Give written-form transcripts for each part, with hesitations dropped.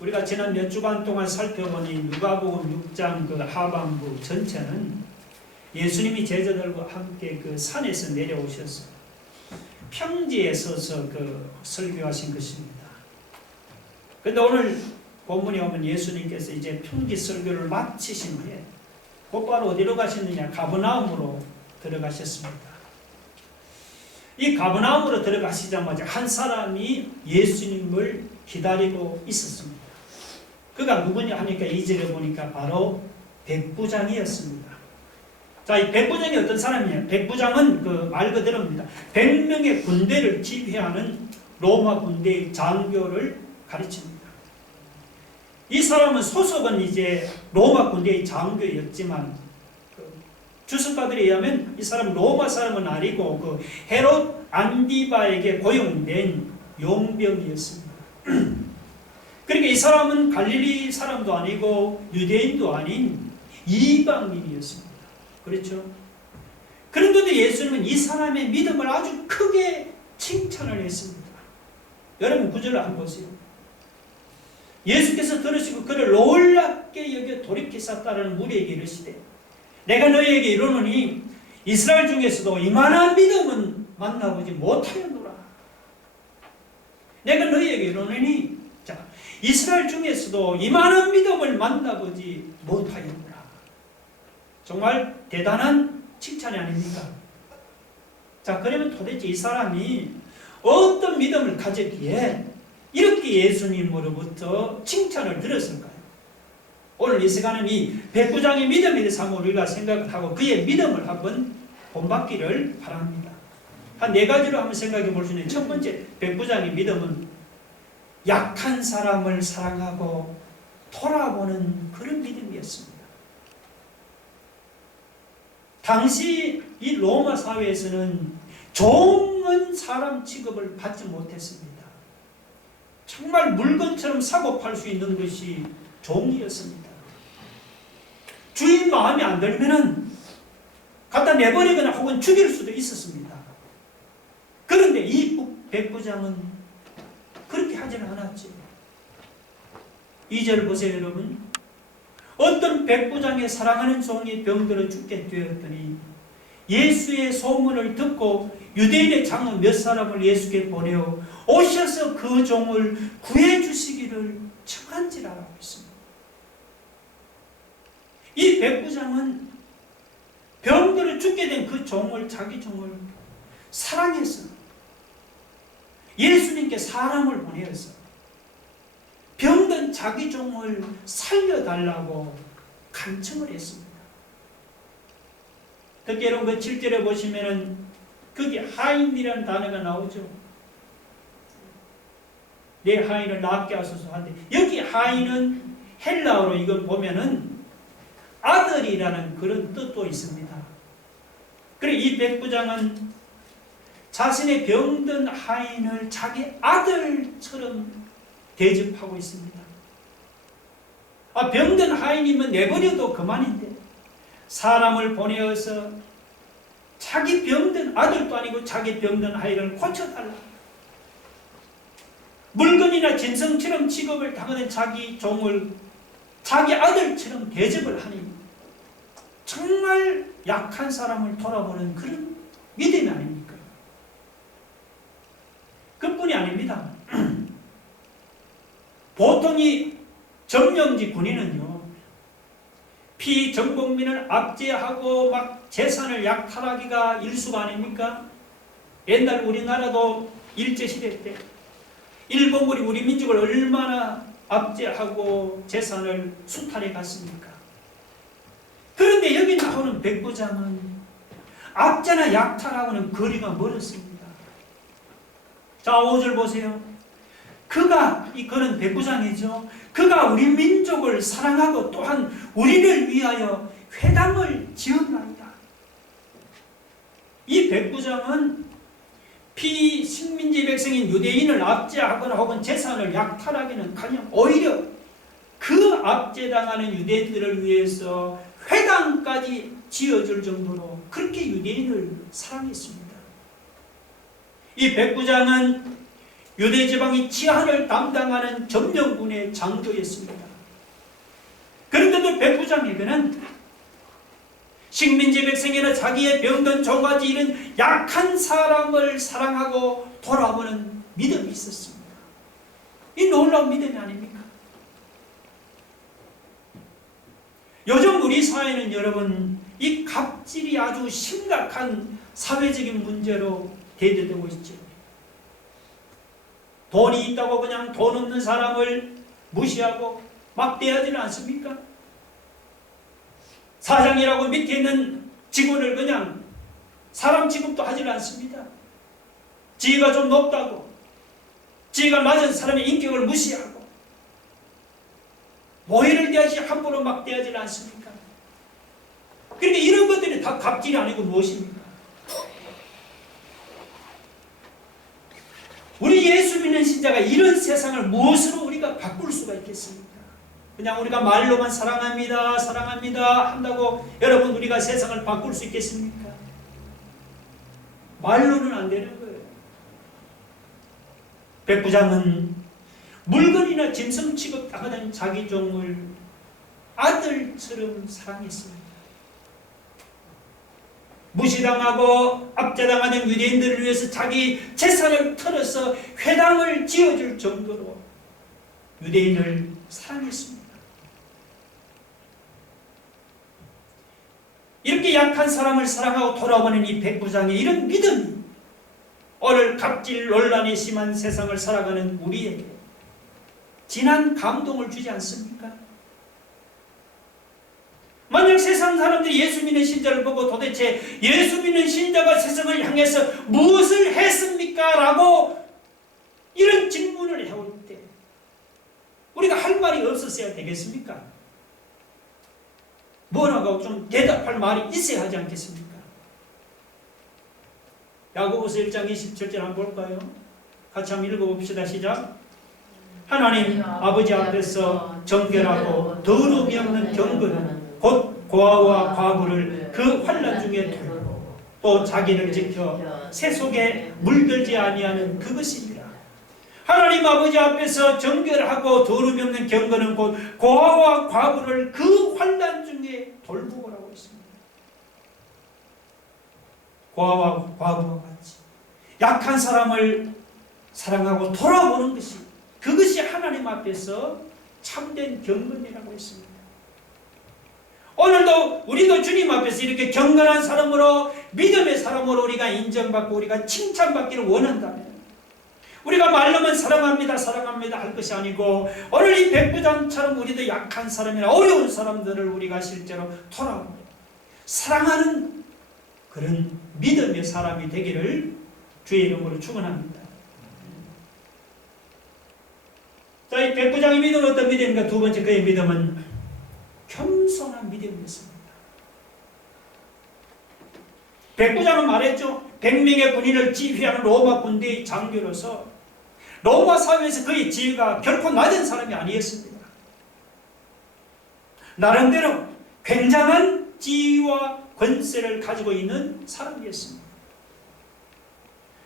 우리가 지난 몇 주간 동안 살펴보니 누가복음 6장 그 하반부 전체는 예수님이 제자들과 함께 그 산에서 내려오셔서 평지에 서서 그 설교하신 것입니다. 그런데 오늘 본문에 오면 예수님께서 이제 평지 설교를 마치신 후에 곧바로 어디로 가셨느냐? 가버나움으로 들어가셨습니다. 이 가버나움으로 들어가시자마자 한 사람이 예수님을 기다리고 있었습니다. 그가 누구냐 하니까 2절에 보니까 바로 백부장이었습니다. 자, 이 백부장이 어떤 사람이냐? 백부장은 그 말 그대로입니다. 100명의 군대를 지휘하는 로마 군대의 장교를 가르칩니다. 이 사람은 소속은 이제 로마 군대의 장교였지만 주석가들에 의하면 이 사람은 로마 사람은 아니고 그 헤롯 안디바에게 고용된 용병이었습니다. 그러니까 이 사람은 갈릴리 사람도 아니고 유대인도 아닌 이방인이었습니다. 그렇죠? 그런데도 예수님은 이 사람의 믿음을 아주 크게 칭찬을 했습니다. 여러분 9절을 한번 보세요. 예수께서 들으시고 그를 놀랍게 여겨 돌이키사 따르는 무리에게 이르시되 내가 너희에게 이르노니 이스라엘 중에서도 이만한 믿음은 만나보지 못하였노라. 내가 너희에게 이르노니 자, 이스라엘 중에서도 이만한 믿음을 만나보지 못하였노라. 정말 대단한 칭찬이 아닙니까? 자, 그러면 도대체 이 사람이 어떤 믿음을 가졌기에 이렇게 예수님으로부터 칭찬을 들었을까요? 오늘 이 시간은 이 백부장의 믿음에 대해서 한번 우리가 생각을 하고 그의 믿음을 한번 본받기를 바랍니다. 한 4가지로 한번 생각해 볼 수 있는 첫 번째 백부장의 믿음은 약한 사람을 사랑하고 돌아보는 그런 믿음이었습니다. 당시 이 로마 사회에서는 종은 사람 취급을 받지 못했습니다. 정말 물건처럼 사고 팔 수 있는 것이 종이었습니다. 주인 마음에 안 들면은 갖다 내버리거나 혹은 죽일 수도 있었습니다. 그런데 이 백부장은 그렇게 하지는 않았죠. 2절 보세요, 여러분. 어떤 백부장의 사랑하는 종이 병들어 죽게 되었더니 예수의 소문을 듣고 유대인의 장로 몇 사람을 예수께 보내어 오셔서 그 종을 구해 주시기를 청한지라고 했습니다. 이 백부장은 병들어 죽게 된 그 종을, 자기 종을 사랑해서 예수님께 사람을 보내어서 병든 자기 종을 살려달라고 간청을 했습니다. 특히 여러분 그 7절에 보시면은 거기 하인이라는 단어가 나오죠. 내 하인을 낫게 하소서 하는데 여기 하인은 헬라어로 이걸 보면은 아들이라는 그런 뜻도 있습니다. 그래 이 백부장은 자신의 병든 하인을 자기 아들처럼 대접하고 있습니다. 병든 하인이면 내버려도 그만인데 사람을 보내어서 자기 병든 아들도 아니고 자기 병든 하인을 고쳐달라. 물건이나 짐승처럼 취급을 당하는 자기 종을 자기 아들처럼 대접을 하니 정말 약한 사람을 돌아보는 그런 믿음이 아닙니까? 그뿐이 아닙니다. 보통 이 점령지 군인은요, 피정복민을 압제하고 막 재산을 약탈하기가 일수가 아닙니까? 옛날 우리나라도 일제시대 때 일본군이 우리 민족을 얼마나 압제하고 재산을 수탈해 갔습니까? 그런데 여기 나오는 백부장은 압제나 약탈하고는 거리가 멀었습니다. 자, 5절 보세요. 그는 백부장이죠. 그가 우리 민족을 사랑하고 또한 우리를 위하여 회당을 지었나이다. 이 백부장은 피식민지 백성인 유대인을 압제하거나 혹은 재산을 약탈하기는 가령 오히려 그 압제당하는 유대인들을 위해서 회당까지 지어줄 정도로 그렇게 유대인을 사랑했습니다. 이 백부장은 유대 지방이 치안을 담당하는 점령군의 장교였습니다. 그런데도 백부장에게는 식민지 백성이나 자기의 병든 종같이 이런 약한 사람을 사랑하고 돌아보는 믿음이 있었습니다. 이 놀라운 믿음이 아닙니까? 요즘 우리 사회는 여러분 이 갑질이 아주 심각한 사회적인 문제로 대두되고 있죠. 돈이 있다고 그냥 돈 없는 사람을 무시하고 막대하지는 않습니까? 사장이라고 밑에 있는 직원을 그냥 사람 취급도 하지는 않습니다. 지위가 좀 높다고, 지위가 낮은 사람의 인격을 무시하고, 모해를 대하지 함부로 막대하지는 않습니까? 그러니까 이런 것들이 다 갑질이 아니고 무엇입니까? 우리 예수 믿는 신자가 이런 세상을 무엇으로 우리가 바꿀 수가 있겠습니까? 그냥 우리가 말로만 사랑합니다, 사랑합니다 한다고 여러분 우리가 세상을 바꿀 수 있겠습니까? 말로는 안 되는 거예요. 백부장은 물건이나 짐승 취급당하는 자기 종을 아들처럼 사랑했습니다. 무시당하고 압제당하는 유대인들을 위해서 자기 재산을 털어서 회당을 지어줄 정도로 유대인을 사랑했습니다. 이렇게 약한 사람을 사랑하고 돌아오는 이 백부장의 이런 믿음이 오늘 갑질 논란이 심한 세상을 살아가는 우리에게 진한 감동을 주지 않습니까? 만약 세상 사람들이 예수 믿는 신자를 보고 도대체 예수 믿는 신자가 세상을 향해서 무엇을 했습니까? 라고 이런 질문을 해올 때 우리가 할 말이 없었어야 되겠습니까? 뭐라고 좀 대답할 말이 있어야 하지 않겠습니까? 야고보서 1장 27절 한번 볼까요? 같이 한번 읽어봅시다. 시작. 하나님 아버지 앞에서 정결하고 더러움이 없는 경건은 곧 고아와 과부를 그 환난 중에 돌고 또 자기를 지켜 새 속에 물들지 아니하는 그것입니다. 하나님 아버지 앞에서 정결하고 더러움이 없는 경건은 곧 고아와 과부를 그 환난 중에 돌보라고 했습니다. 고아와 과부와 같이 약한 사람을 사랑하고 돌아보는 것이 그것이 하나님 앞에서 참된 경건이라고 했습니다. 오늘도 우리도 주님 앞에서 이렇게 경건한 사람으로 믿음의 사람으로 우리가 인정받고 우리가 칭찬받기를 원한다면 우리가 말로만 사랑합니다 사랑합니다 할 것이 아니고 오늘 이 백부장처럼 우리도 약한 사람이나 어려운 사람들을 우리가 실제로 돌아보고 사랑하는 그런 믿음의 사람이 되기를 주의 이름으로 축원합니다. 자, 이 백부장의 믿음은 어떤 믿음인가? 두 번째 그의 믿음은 겸손한 믿음이었습니다. 백부장은 말했죠. 100명의 군인을 지휘하는 로마 군대의 장교로서 로마 사회에서 그의 지위가 결코 낮은 사람이 아니었습니다. 나름대로 굉장한 지위와 권세를 가지고 있는 사람이었습니다.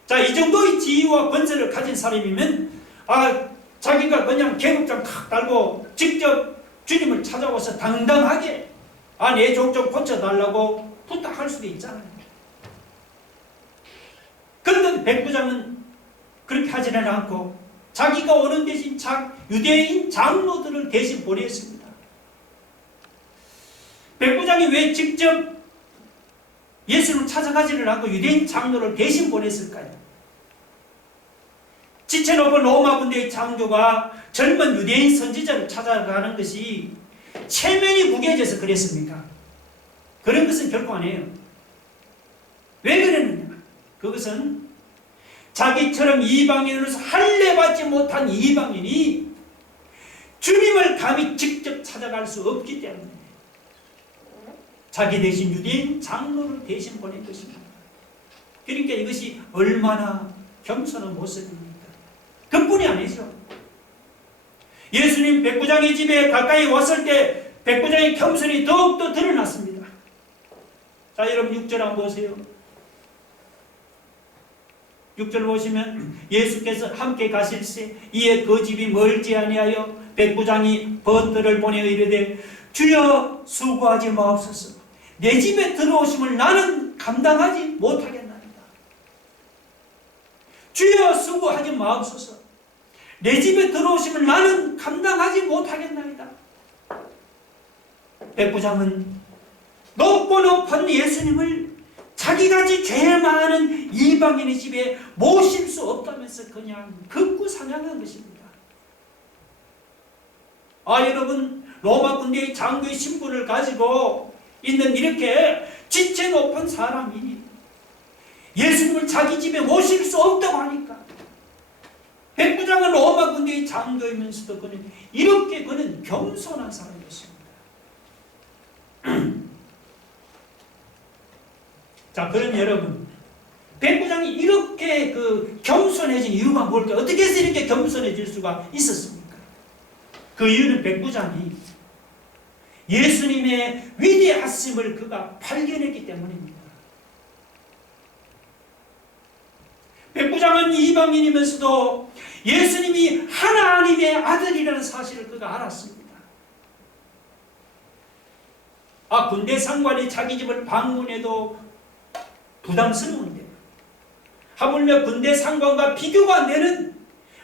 자, 이 정도의 지위와 권세를 가진 사람이면 자기가 그냥 계급장 탁 달고 직접 주님을 찾아와서 당당하게 내 종 좀 고쳐달라고 부탁할 수도 있잖아요. 그런데 백부장은 그렇게 하지는 않고 자기가 오는 대신 유대인 장로들을 대신 보냈습니다. 백부장이 왜 직접 예수를 찾아가지를 않고 유대인 장로를 대신 보냈을까요? 지체 높은 로마 군대의 장교가 젊은 유대인 선지자를 찾아가는 것이 체면이 구겨져서 그랬습니까? 그런 것은 결코 아니에요. 왜 그랬느냐? 그것은 자기처럼 이방인으로서 할례받지 못한 이방인이 주님을 감히 직접 찾아갈 수 없기 때문에 자기 대신 유대인 장로를 대신 보낸 것입니다. 그러니까 이것이 얼마나 겸손한 모습입니까? 그뿐이 아니죠. 예수님 백부장의 집에 가까이 왔을 때 백부장의 겸손이 더욱더 드러났습니다. 자, 여러분 6절 한번 보세요. 6절 보시면 예수께서 함께 가실새 이에 그 집이 멀지 아니하여 백부장이 벗들을 보내 이르되 주여 수고하지 마옵소서. 내 집에 들어오심을 나는 감당하지 못하겠나이다. 주여 수고하지 마옵소서. 내 집에 들어오심을 나는 감당하지 못하겠나이다. 백부장은 높고 높은 예수님을 자기같이 죄 많은 이방인의 집에 모실 수 없다면서 그냥 극구 사냥한 것입니다. 여러분, 로마 군대의 장교의 신분을 가지고 있는 이렇게 지체 높은 사람이 예수님을 자기 집에 모실 수 없다고 하니까 백부장은 로마 군대의 장교이면서도 그는 겸손한 사람이었습니다. 자, 그럼 여러분, 백부장이 이렇게 겸손해진 이유가 뭘까요? 어떻게 해서 이렇게 겸손해질 수가 있었습니까? 그 이유는 백부장이 예수님의 위대하심을 그가 발견했기 때문입니다. 백부장은 이방인이면서도 예수님이 하나님의 아들이라는 사실을 그가 알았습니다. 군대 상관이 자기 집을 방문해도 부담스러운데 하물며 군대 상관과 비교가 안 되는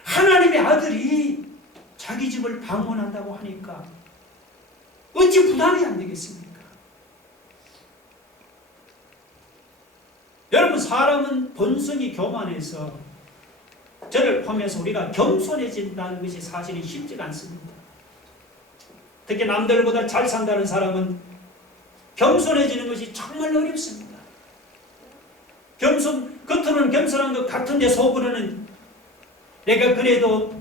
하나님의 아들이 자기 집을 방문한다고 하니까 어찌 부담이 안 되겠습니까? 여러분, 사람은 본성이 교만해서 저를 포함해서 우리가 겸손해진다는 것이 사실은 쉽지가 않습니다. 특히 남들보다 잘 산다는 사람은 겸손해지는 것이 정말 어렵습니다. 겉으로는 겸손한 것 같은데 속으로는 내가 그래도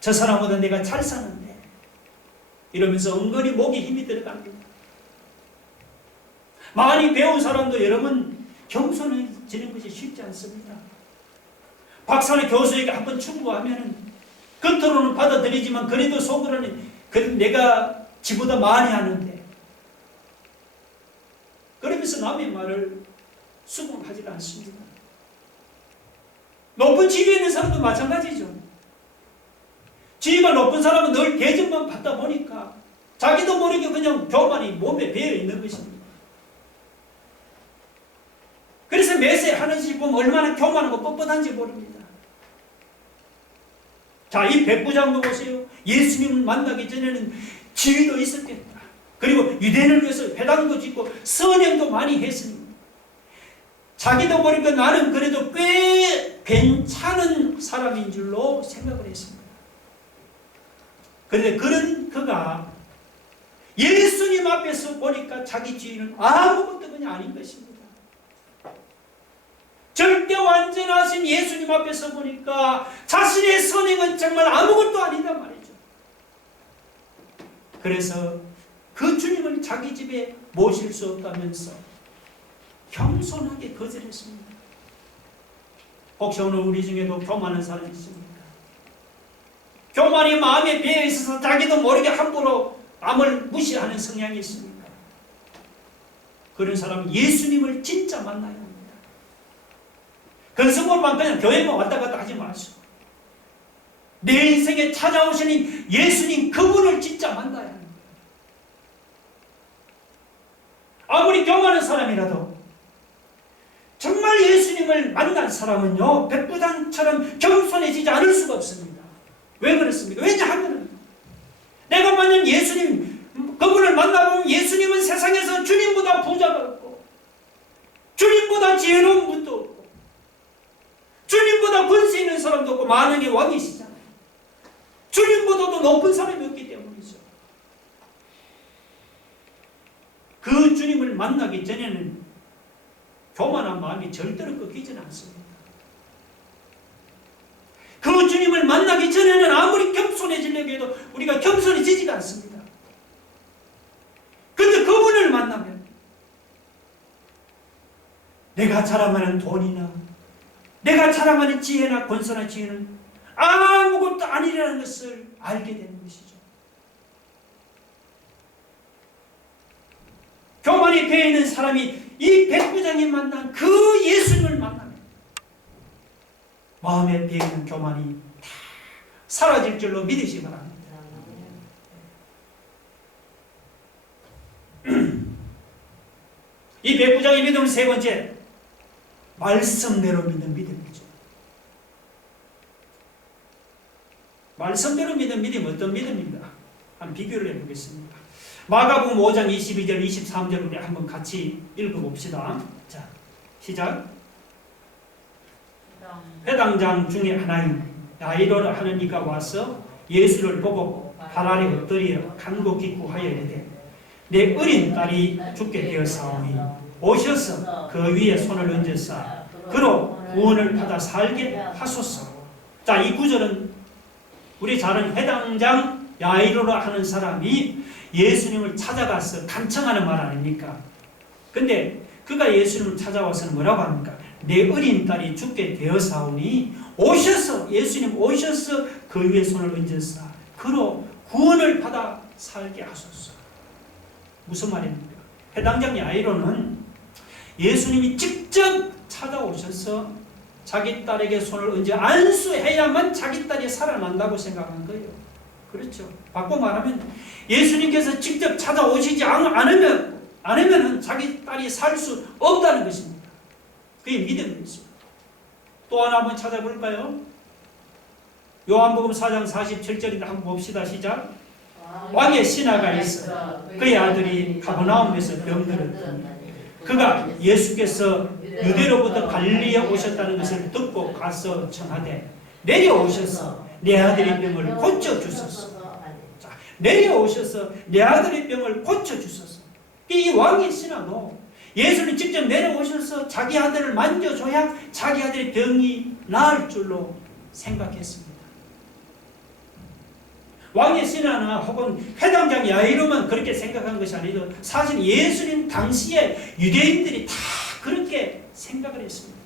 저 사람보다 내가 잘 사는데 이러면서 은근히 목에 힘이 들어갑니다. 많이 배운 사람도 여러분 겸손해지는 것이 쉽지 않습니다. 박사나 교수에게 한번 충고하면 겉으로는 받아들이지만 그래도 속으로는 내가 지보다 많이 하는데 그러면서 남의 말을 수긍하지 않습니다. 높은 지위에 있는 사람도 마찬가지죠. 지위가 높은 사람은 늘 대접만 받다 보니까 자기도 모르게 그냥 교만이 몸에 배어 있는 것입니다. 그래서 매세 하는 짓 보면 얼마나 교만하고 뻣뻣한지 모릅니다. 자, 이 백부장도 보세요. 예수님을 만나기 전에는 지위도 있었겠다. 그리고 유대인을 위해서 회당도 짓고 선행도 많이 했습니다. 자기도 모르게 나는 그래도 꽤 괜찮은 사람인 줄로 생각을 했습니다. 그런데 그가 예수님 앞에서 보니까 자기 지위는 아무것도 그냥 아닌 것입니다. 절대 완전하신 예수님 앞에서 보니까 자신의 선행은 정말 아무것도 아니다 말이죠. 그래서 그 주님을 자기 집에 모실 수 없다면서 겸손하게 거절했습니다. 혹시 오늘 우리 중에도 교만한 사람이 있습니까? 교만이 마음에 배어 있어서 자기도 모르게 함부로 남을 무시하는 성향이 있습니까? 그런 사람은 예수님을 진짜 만나야 합니다. 근성으로만 그냥 교회만 왔다 갔다 하지 마시고 내 인생에 찾아오시는 예수님 그분을 진짜 만나야 합니다. 아무리 교만한 사람이라도 정말 예수님을 만난 사람은요, 백부장처럼 겸손해지지 않을 수가 없습니다. 왜 그렇습니까? 왜냐하면 내가 만난 예수님, 그분을 만나보면 예수님은 세상에서 주님보다 부자가 없고 주님보다 지혜로운 분도 없고 주님보다 권세 있는 사람도 없고 만왕의 왕이시잖아요. 주님보다도 높은 사람이 없기 때문이죠. 그 주님을 만나기 전에는 교만한 마음이 절대로 꺾이지는 않습니다. 그 주님을 만나기 전에는 아무리 겸손해지려고 해도 우리가 겸손해지지가 않습니다. 그런데 그분을 만나면 내가 자랑하는 돈이나 내가 자랑하는 지혜나 권세나 지혜는 아무것도 아니라는 것을 알게 되는 것이죠. 교만이 배어 있는 사람이 이 백부장이 만난 그 예수님을 만나면 마음에 배이는 교만이 다 사라질 줄로 믿으시기 바랍니다. 이 백부장의 믿음은 세 번째, 말씀대로 믿는 믿음이죠. 말씀대로 믿는 믿음이 어떤 믿음인가? 한번 비교를 해보겠습니다. 마가복음 5장 22절 23절 우리 한번 같이 읽어봅시다. 자, 시작. 회당장 중에 하나인 야이로라 하는 이가 와서 예수를 보고 발 아래 엎드려 간곡히 구하여 이르되 내 어린 딸이 죽게 되었사오니 오셔서 그 위에 손을 얹으사 그로 구원을 받아 살게 하소서. 자, 이 구절은 우리 잘 아는 회당장 야이로라 하는 사람이 예수님을 찾아가서 간청하는 말 아닙니까? 근데 그가 예수님을 찾아와서는 뭐라고 합니까? 내 어린 딸이 죽게 되었사오니 오셔서, 예수님 오셔서 그 위에 손을 얹으사 그로 구원을 받아 살게 하소서. 무슨 말입니까? 회당장 야이로는 예수님이 직접 찾아오셔서 자기 딸에게 손을 얹어 안수해야만 자기 딸이 살아난다고 생각한 거예요. 그렇죠. 바꿔 말하면 예수님께서 직접 찾아오시지 않으면 자기 딸이 살 수 없다는 것입니다. 그게 믿음이었습니다. 또 하나 한번 찾아볼까요? 요한복음 4장 47절인데 한번 봅시다. 시작. 왕의 신하가 있어 그의 아들이 가버나움에서 병들었더니 그가 예수께서 유대로부터 갈릴리에 오셨다는 것을 듣고 가서 청하되 내려오셔서 내 아들의 병을 고쳐주소서. 자, 내려오셔서 내 아들의 병을 고쳐주소서. 이 왕의 신하도 예수님 직접 내려오셔서 자기 아들을 만져줘야 자기 아들의 병이 나을 줄로 생각했습니다. 왕의 신하나 혹은 회당장 야이로만 그렇게 생각한 것이 아니라 사실 예수님 당시에 유대인들이 다 그렇게 생각을 했습니다.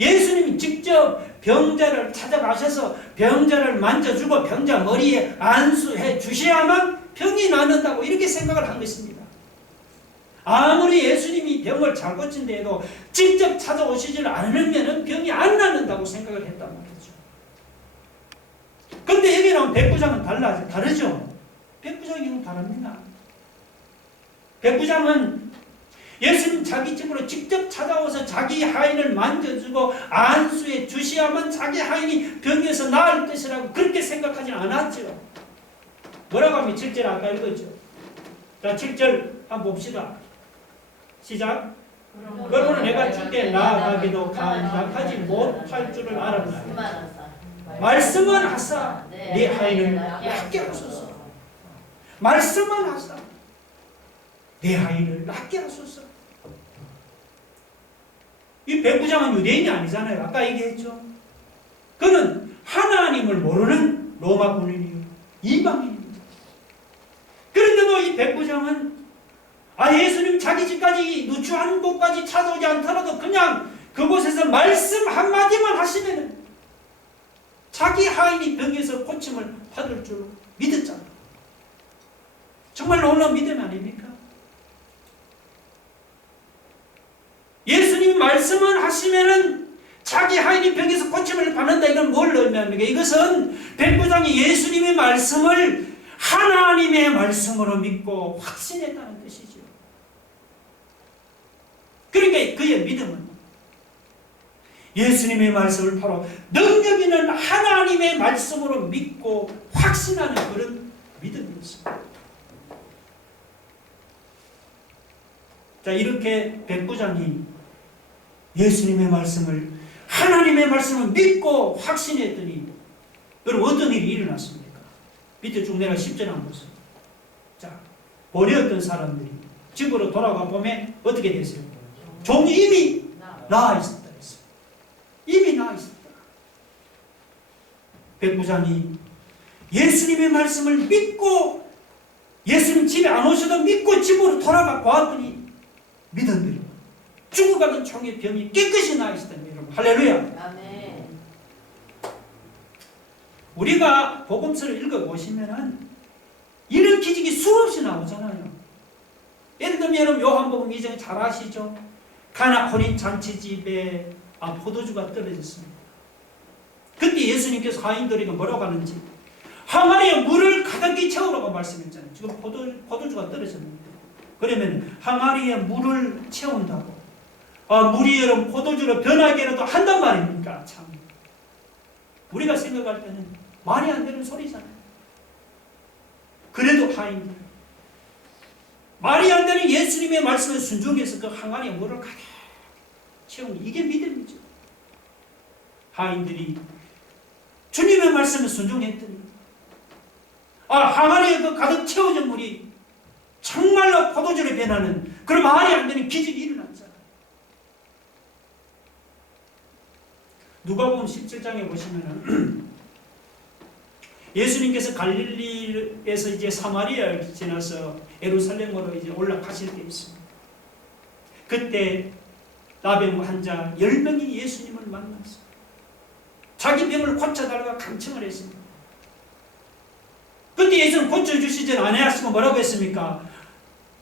예수님이 직접 병자를 찾아가셔서 병자를 만져주고 병자 머리에 안수해 주셔야만 병이 낫는다고 이렇게 생각을 한 것입니다. 아무리 예수님이 병을 잘 고친다 해도 직접 찾아오시질 않으면 병이 안 낫는다고 생각을 했단 말이죠. 근데 여기 나온 백부장은 다르죠? 백부장은 다릅니다. 백부장은 예수님 자기 집으로 직접 찾아와서 자기 하인을 만져주고 안수해 주셔야만 자기 하인이 병에서 나을 것이라고 그렇게 생각하지 않았죠. 뭐라고 하면 7절 아까 읽었죠. 자, 7절 한번 봅시다. 시작. 그러므로 내가 주께 나아가기도 감당하지 못할 줄을 알았다. 말씀은 하사 네 하인을 낫게 하소서. 말씀은 하사 내 아이를 낫게 하소서. 이 백부장은 유대인이 아니잖아요. 아까 얘기했죠. 그는 하나님을 모르는 로마 군인이요 이방인입니다. 그런데도 이 백부장은 예수님 자기 집까지 누추한 곳까지 찾아오지 않더라도 그냥 그곳에서 말씀 한마디만 하시면 자기 하인이 병에서 고침을 받을 줄 믿었잖아요. 정말 놀라운 믿음 아닙니까? 예수님이 말씀을 하시면은 자기 하인이 병에서 고침을 받는다. 이건 뭘 의미합니까? 이것은 백부장이 예수님의 말씀을 하나님의 말씀으로 믿고 확신했다는 뜻이죠. 그러니까 그의 믿음은 예수님의 말씀을 바로 능력 있는 하나님의 말씀으로 믿고 확신하는 그런 믿음이었습니다. 자, 이렇게 백부장이 예수님의 말씀을 하나님의 말씀을 믿고 확신했더니 여러분 어떤 일이 일어났습니까? 밑에 쭉 내가 10절 한번 보세요. 자, 버렸던 사람들이 집으로 돌아가 보면 어떻게 됐어요? 종이 이미 나아 있었다 했어요. 이미 나아 있었다. 백부장이 예수님의 말씀을 믿고 예수님 집에 안 오셔도 믿고 집으로 돌아가 보았더니 믿음대로 죽어가던 종의 병이 깨끗이 나아 있었다는 여러분. 할렐루야. 아멘. 우리가 복음서를 읽어보시면은 이런 기적이 수없이 나오잖아요. 예를 들면 여러분 요한복음 2장 잘 아시죠? 가나 혼인 잔치집에 포도주가 떨어졌습니다. 그때 예수님께서 하인들에게 뭐라고 하는지, 항아리에 물을 가득히 채우라고 말씀했잖아요. 지금 포도주가 떨어졌는데, 그러면 항아리에 물을 채운다고 물이 여러분 포도주로 변하게라도 한단 말입니까? 참, 우리가 생각할 때는 말이 안 되는 소리잖아요. 그래도 하인들, 말이 안 되는 예수님의 말씀에 순종해서 그 항아리에 물을 가득 채우는, 이게 믿음이죠. 하인들이 주님의 말씀에 순종했더니 항아리에 그 가득 채워진 물이 정말로 포도주로 변하는 그런 말이 안 되는 기적이 일어났잖아요. 누가복음 17장에 보시면은 예수님께서 갈릴리에서 이제 사마리아를 지나서 예루살렘으로 이제 올라가실 때 있습니다. 그때 나병 환자 10명이 예수님을 만났어요. 자기 병을 고쳐달라고 간청을 했습니다. 그때 예수는 고쳐주시지 않았으면 뭐라고 했습니까?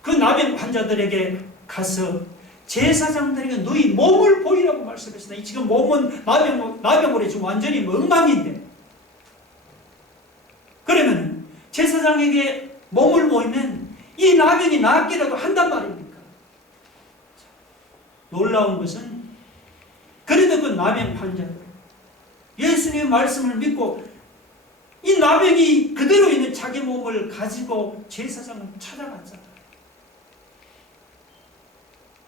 그 나병 환자들에게 가서 제사장들에게 너희 몸을 보이라고 말씀했습니다. 지금 몸은 나병으로 지금 완전히 엉망인데, 그러면 제사장에게 몸을 보이면 이 나병이 낫기라도 한단 말입니까? 놀라운 것은 그래도 그 나병 환자들 예수님의 말씀을 믿고 이 나병이 그대로 있는 자기 몸을 가지고 제사장을 찾아갔잖아요.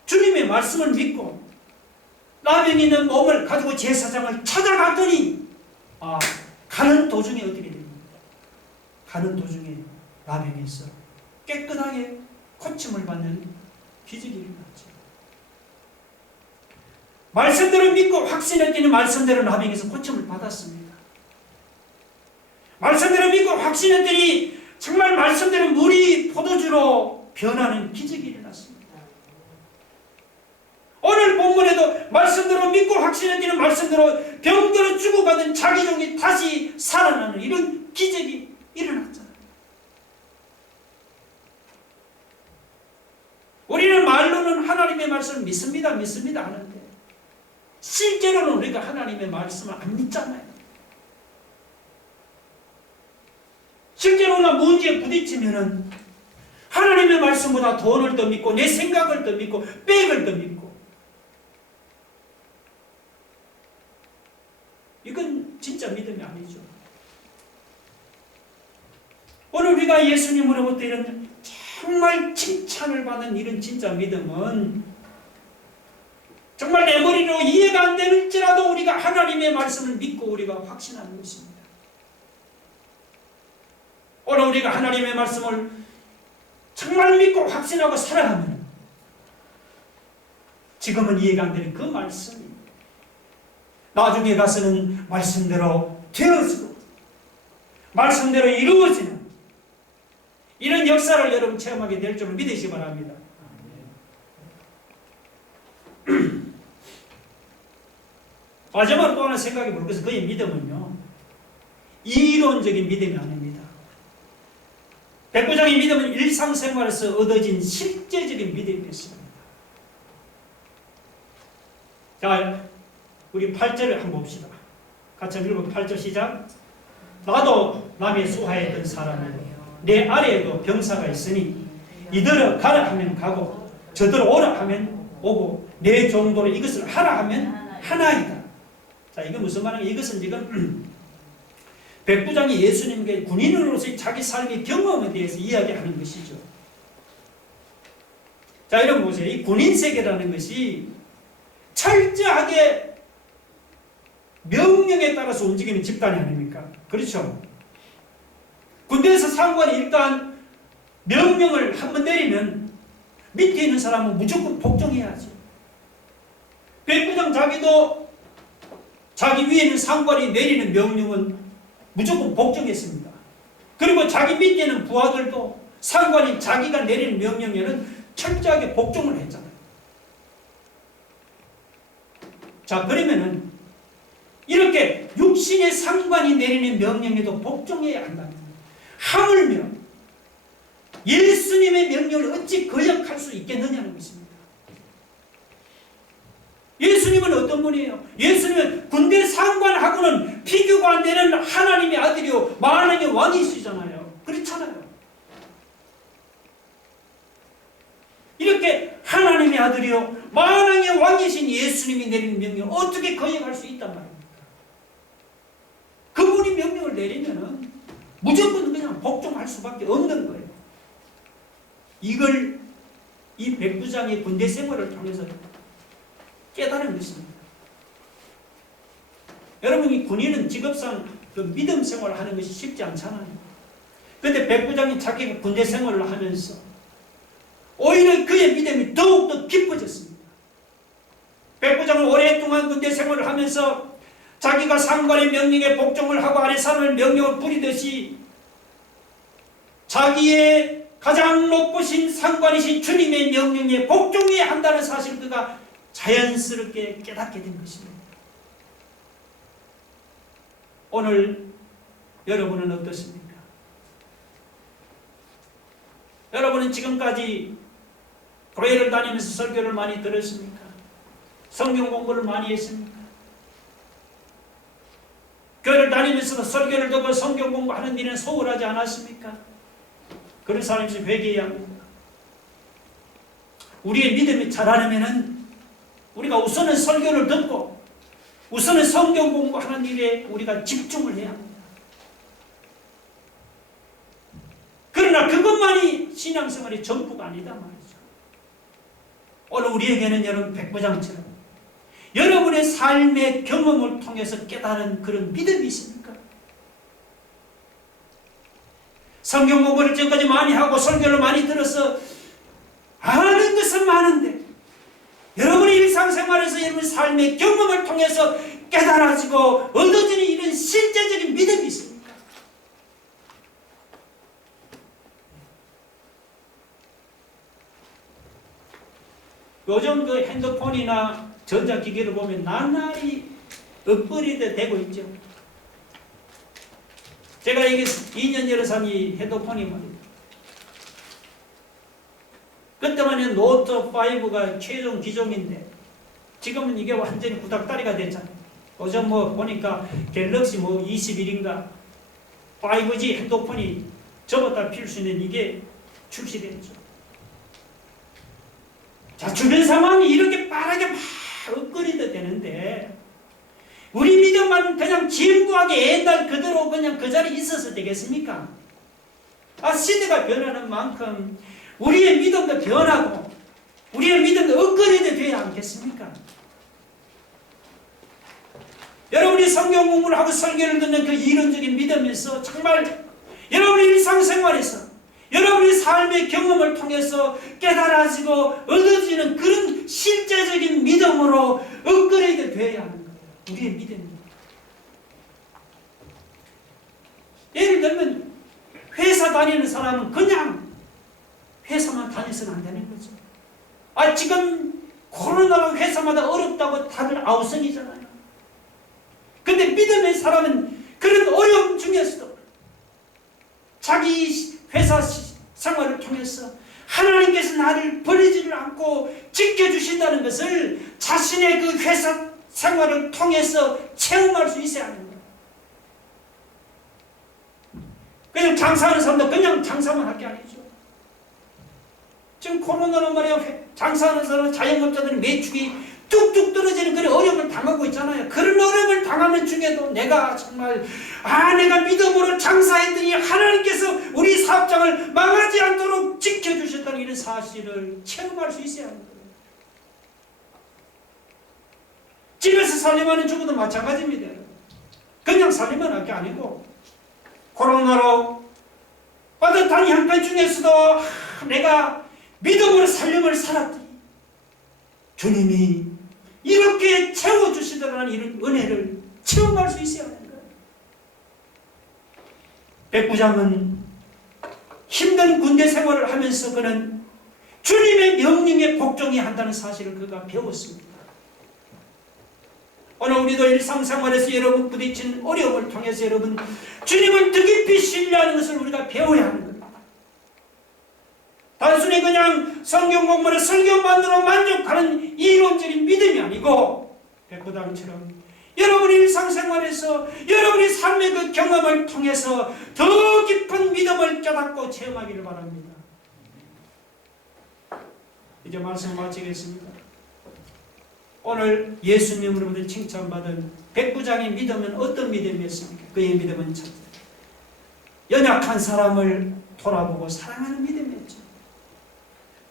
주님의 말씀을 믿고 나병이 있는 몸을 가지고 제사장을 찾아갔더니 가는 도중에 어떻게 됩니까? 가는 도중에 나병에서 깨끗하게 고침을 받는 기적이 일어났죠. 말씀대로 믿고 확신했더니 말씀대로 나병에서 고침을 받았습니다. 말씀대로 믿고 확신했더니 정말 말씀대로 물이 포도주로 변하는 기적이 일어났습니다. 오늘 본문에도 말씀대로 믿고 확신했더니 말씀대로 병들어 죽어가던 자기 종이 다시 살아나는 이런 기적이 일어났잖아요. 우리는 말로는 하나님의 말씀을 믿습니다 하는데 실제로는 우리가 하나님의 말씀을 안 믿잖아요. 실제로는 문제에 부딪히면은 하나님의 말씀보다 돈을 더 믿고 내 생각을 더 믿고 백을 더 믿고, 이건 진짜 믿음이 아니죠. 오늘 우리가 예수님으로부터 이런 정말 칭찬을 받는 이런 진짜 믿음은 정말 내 머리로 이해가 안 되는지라도 우리가 하나님의 말씀을 믿고 우리가 확신하는 것입니다. 오늘 우리가 하나님의 말씀을 정말 믿고 확신하고 살아가면 지금은 이해가 안 되는 그 말씀이 나중에 가서는 말씀대로 되어지고 말씀대로 이루어지는 이런 역사를 여러분 체험하게 될 줄 믿으시기 바랍니다. 마지막으로 또 하나 생각해 볼 것은 그의 믿음은요, 이론적인 믿음이 아닙니다. 백부장의 믿음은 일상생활에서 얻어진 실제적인 믿음이었습니다. 자, 우리 8절을 한번 봅시다. 같이 읽어볼까요? 8절 시작. 나도 남의 수하에 든 사람이고 내 아래에도 병사가 있으니 이들을 가라 하면 가고 저들을 오라 하면 오고 내 종도로 이것을 하라 하면 하나이다. 자, 이게 무슨 말이냐? 이것은 지금 백부장이 예수님께 군인으로서의 자기 삶의 경험에 대해서 이야기하는 것이죠. 자, 여러분 보세요. 이 군인 세계라는 것이 철저하게 명령에 따라서 움직이는 집단이 아닙니까? 그렇죠? 군대에서 상관이 일단 명령을 한번 내리면 밑에 있는 사람은 무조건 복종해야지. 백부장 자기도 자기 위에 있는 상관이 내리는 명령은 무조건 복종했습니다. 그리고 자기 밑에 있는 부하들도 상관이 자기가 내리는 명령에는 철저하게 복종을 했잖아요. 자, 그러면은 이렇게 육신의 상관이 내리는 명령에도 복종해야 한다면 하물며 예수님의 명령을 어찌 거역할 수 있겠느냐는 것입니다. 예수님은 어떤 분이에요? 예수님은 군대 상관하고는 비교가 안 되는 하나님의 아들이요 만왕의 왕이시잖아요. 그렇잖아요. 이렇게 하나님의 아들이요 만왕의 왕이신 예수님이 내린 명령 어떻게 거역할 수 있단 말입니까? 그분이 명령을 내리면은 무조건 그냥 복종할 수밖에 없는 거예요. 이걸 이 백부장의 군대 생활을 통해서 깨달은 것입니다. 여러분, 이 군인은 직업상 그 믿음 생활을 하는 것이 쉽지 않잖아요. 그런데 백부장이 자기가 군대 생활을 하면서 오히려 그의 믿음이 더욱더 깊어졌습니다. 백부장은 오랫동안 군대 생활을 하면서 자기가 상관의 명령에 복종을 하고 아래 사람의 명령을 부리듯이 자기의 가장 높으신 상관이신 주님의 명령에 복종해야 한다는 사실을 그가 자연스럽게 깨닫게 된 것입니다. 오늘 여러분은 어떻습니까? 여러분은 지금까지 교회를 다니면서 설교를 많이 들었습니까? 성경 공부를 많이 했습니까? 교회를 다니면서도 설교를 듣고 성경 공부하는 일은 소홀하지 않았습니까? 그런 사람이 회개해야 합니다. 우리의 믿음이 자라려면은 우리가 우선은 설교를 듣고 우선은 성경 공부하는 일에 우리가 집중을 해야 합니다. 그러나 그것만이 신앙생활의 전부가 아니다 말이죠. 오늘 우리에게는 여러분 백부장처럼 여러분의 삶의 경험을 통해서 깨달은 그런 믿음이 있습니까? 성경 공부를 지금까지 많이 하고 설교를 많이 들어서 아는 것은 많은데 여러분의 일상생활에서 여러분의 삶의 경험을 통해서 깨달아지고 얻어지는 이런 실제적인 믿음이 있습니까? 요즘 그 핸드폰이나 전자기기를 보면 나날이 업그레이드 되고 있죠. 제가 이게 2년 전에 산 이 핸드폰이 말이에요. 그때만 해도 노트 5가 최종 기종인데 지금은 이게 완전히 구닥다리가 됐잖아요. 요즘 뭐 보니까 갤럭시 뭐 21인가 5G 핸드폰이 접었다 필 수 있는 이게 출시됐죠. 자, 주변 상황이 이렇게 빠르게 막 업그레이드 되는데 우리 믿음만 그냥 진부하게 옛날 그대로 그냥 그 자리에 있어서 되겠습니까? 시대가 변하는 만큼 우리의 믿음도 변하고 우리의 믿음도 업그레이드 되어야 않겠습니까? 여러분이 성경 공부를 하고 설교를 듣는 그 이론적인 믿음에서 정말 여러분의 일상생활에서 여러분의 삶의 경험을 통해서 깨달아지고 얻어지는 그런 실제적인 믿음으로 업그레이드 되어야 하는 거예요. 우리의 믿음입니다. 예를 들면 회사 다니는 사람은 그냥 회사만 다녀서는 안 되는 거죠. 지금 코로나가 회사마다 어렵다고 다들 아우성이잖아요. 근데 믿음의 사람은 그런 어려움 중에서도 자기 회사 생활을 통해서 하나님께서 나를 버리지를 않고 지켜주신다는 것을 자신의 그 회사 생활을 통해서 체험할 수 있어야 하는 거예요. 그냥 장사하는 사람도 그냥 장사만 할 게 아니죠. 지금 코로나로 말이야 장사하는 사람 자영업자들은 매출이 뚝뚝 떨어지는 그런 어려움을 당하고 있잖아요. 그런 어려움을 당하는 중에도 내가 정말 내가 믿음으로 장사했더니 하나님께서 우리 사업장을 망하지 않도록 지켜주셨다는 이런 사실을 체험할 수 있어야 하는 거예요. 집에서 살림하는 주부도 마찬가지입니다. 그냥 살림만 할 게 아니고 코로나로 빠듯한 형편 중에서도 내가 믿음으로 삶을 살았더니 주님이 이렇게 채워주시더라는 이런 은혜를 체험할 수 있어야 하는 거예요. 백부장은 힘든 군대 생활을 하면서 그는 주님의 명령에 복종해야 한다는 사실을 그가 배웠습니다. 오늘 우리도 일상생활에서 여러분 부딪힌 어려움을 통해서 여러분 주님을 더 깊이 신뢰하는 것을 우리가 배워야 하는 겁니다. 단순히 그냥 성경 공부나 설교만으로 만족하는 이론적인 믿음이 아니고 백부장처럼 여러분의 일상생활에서 여러분의 삶의 그 경험을 통해서 더 깊은 믿음을 깨닫고 체험하기를 바랍니다. 이제 말씀 마치겠습니다. 오늘 예수님으로부터 칭찬받은 백부장의 믿음은 어떤 믿음이었습니까? 그의 믿음은 첫 연약한 사람을 돌아보고 사랑하는 믿음이었죠.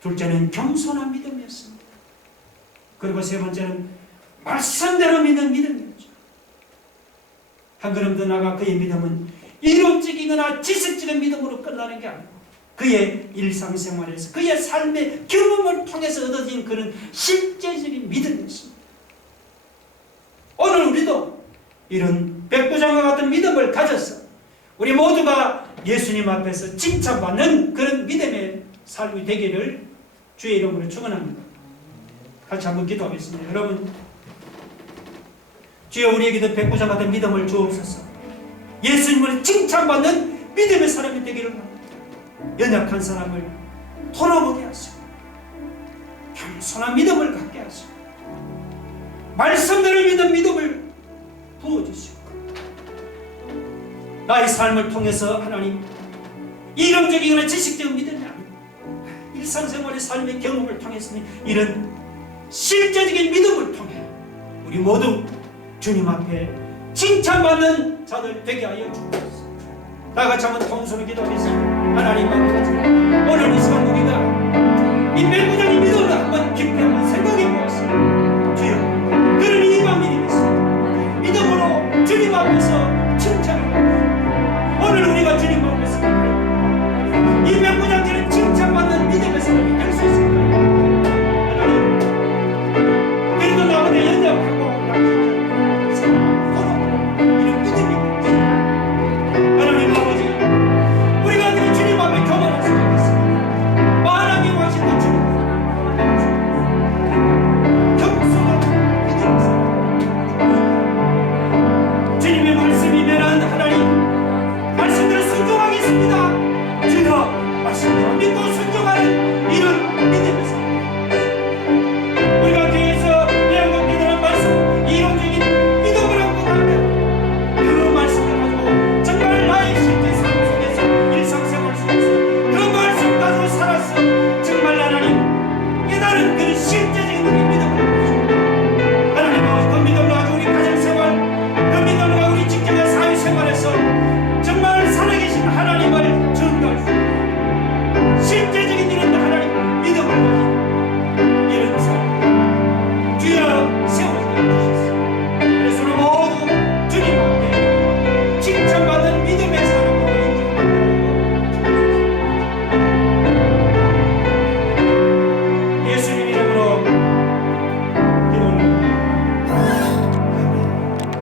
둘째는 겸손한 믿음이었습니다. 그리고 세 번째는 말씀대로 믿는 믿음이었죠. 한 걸음 더 나아가 그의 믿음은 이론적이거나 지식적인 믿음으로 끝나는 게 아니고 그의 일상생활에서 그의 삶의 경험을 통해서 얻어진 그런 실제적인 믿음이었습니다. 오늘 우리도 이런 백부장과 같은 믿음을 가져서 우리 모두가 예수님 앞에서 칭찬받는 그런 믿음의 삶이 되기를 주의 이름으로 축원합니다. 같이 한번 기도하겠습니다. 여러분, 주여 우리에게도 백부장 같은 믿음을 주옵소서. 예수님을 칭찬받는 믿음의 사람이 되기를 바랍니다. 연약한 사람을 돌아보게 하시고 겸손한 믿음을 갖게 하시고 말씀대로 믿는 믿음을 부어주시고 나의 삶을 통해서 하나님 이론적이거나 지식적인 믿음이 아니고 일상생활의 삶의 경험을 통해서 이런 실제적인 믿음을 통해 우리 모두 주님 앞에 칭찬받는 자들 되게 하여 주옵소서. 다 같이 한번 통성으로 기도하겠습니다. 하나님 아버지, 오늘 이 시간 우리가 이 백부장의 믿음을 한번 깊이 한번 생각해 보았습니다. 주여, 그런 이방 믿음이 있습니다. 믿음으로 주님 앞에서